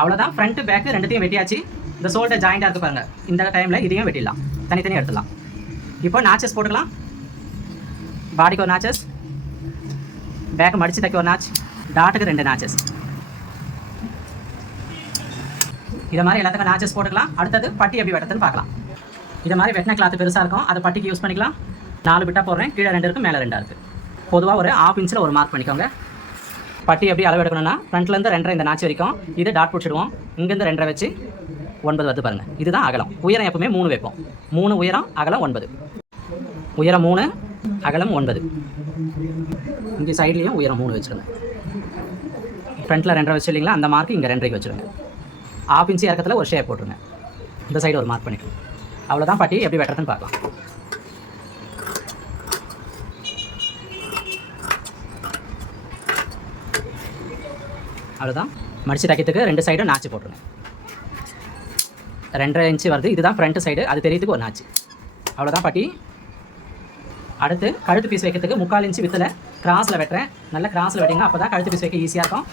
அவ்வளோதான். Front bag ரெண்டுத்தையும் வெட்டியாச்சு. இந்த ஷோல்டர் ஜாயிண்டாக இருக்குது பாருங்க, இந்த டைமில் இதையும் வெட்டிடலாம், தனித்தனியாக எடுத்துடலாம். இப்போ நாச்சஸ் போட்டுக்கலாம். பாடிக்கு ஒரு நாச்சஸ், பேக்கு மடித்து தைக்க ஒரு நாச், டாட்டுக்கு 2 நாச்சஸ். இதை மாதிரி எல்லாத்துக்கும் நாச்சஸ் போட்டுக்கலாம். அடுத்தது பட்டி எப்படி வெட்டத்துன்னு பார்க்கலாம். இதை மாதிரி வெட்டின கிளாத்து பெருசாக இருக்கும், அதை பட்டிக்கு யூஸ் பண்ணிக்கலாம். 4 பிட்டாக போடுறேன், கீழே 2 இருக்குது, மேலே 2 இருக்குது. பொதுவாக ஒரு 1/2 இன்ச்சில் ஒரு மார்க் பண்ணிக்கோங்க. பட்டி எப்படி அளவு எடுக்கணும்னா ஃப்ரண்ட்லேருந்து 2.5 இந்த நாச்சு வரைக்கும் இது டாட் பிடிச்சிடுவோம். இங்கேருந்து 2.5 வச்சு 9 வருது பாருங்கள். இதுதான் அகலம். உயரம் எப்பவுமே 3 வைப்போம். 3 உயரம், அகலம் 9. உயரம் 3, அகலம் 9. இங்கே சைட்லேயும் உயரம் 3 வச்சுருங்க. ஃப்ரண்ட்டில் 2.5 வச்சு இல்லைங்களா, அந்த மார்க் இங்கே 2.5 வச்சுருங்க. 1/2 இன்ச்சு இறக்கத்தில் ஒரு ஷேப் போட்டுருங்க. இந்த சைடு ஒரு மார்க் பண்ணிக்கலாம். அவ்வளோதான். பட்டி எப்படி வெட்டுறதுன்னு பார்க்கலாம். அவ்வளோதான். மடித்து தைக்கிறதுக்கு 2 சைடும் நாச்சு போட்டுருங்க. 2.5 இன்ச்சு வருது. இதுதான் ஃப்ரண்ட் சைடு, அது தெரியறதுக்கு ஒரு நாச்சு. அவ்வளோதான் பட்டி. அடுத்து கழுத்து பீஸ் வைக்கிறதுக்கு 3/4 இன்ச்சு வித்தில் கிராஸில் வெட்டுறேன். நல்லா கிராஸில் வெட்டிங்க, அப்போ தான் கழுத்து பீஸ் வைக்க ஈஸியாக இருக்கும்.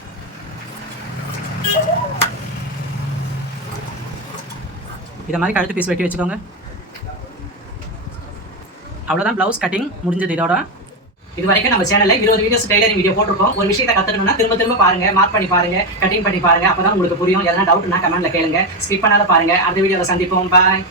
இதை மாதிரி கழுத்து பீஸ் வெட்டி வச்சுக்கோங்க. அவ்வளோதான். ப்ளவுஸ் கட்டிங் முடிஞ்சது. இதோட இது வரைக்கும் நம்ம சேனலில் 20 வீடியோஸ் டெய்லரிங் வீடியோ போட்டிருக்கோம். ஒரு விஷயத்தை கற்றுக்கணும்னா திரும்ப பாருங்க, மார்க் பண்ணி பாருங்க, கட்டிங் பண்ணி பாருங்க. அப்போ தான் உங்களுக்கு புரியும். எதனா டவுட்னா கமெண்ட்டில் கேளுங்க. ஸ்கிப் பண்ணாத பாருங்க. அடுத்த வீடியோவில் சந்திப்போம். பாய்.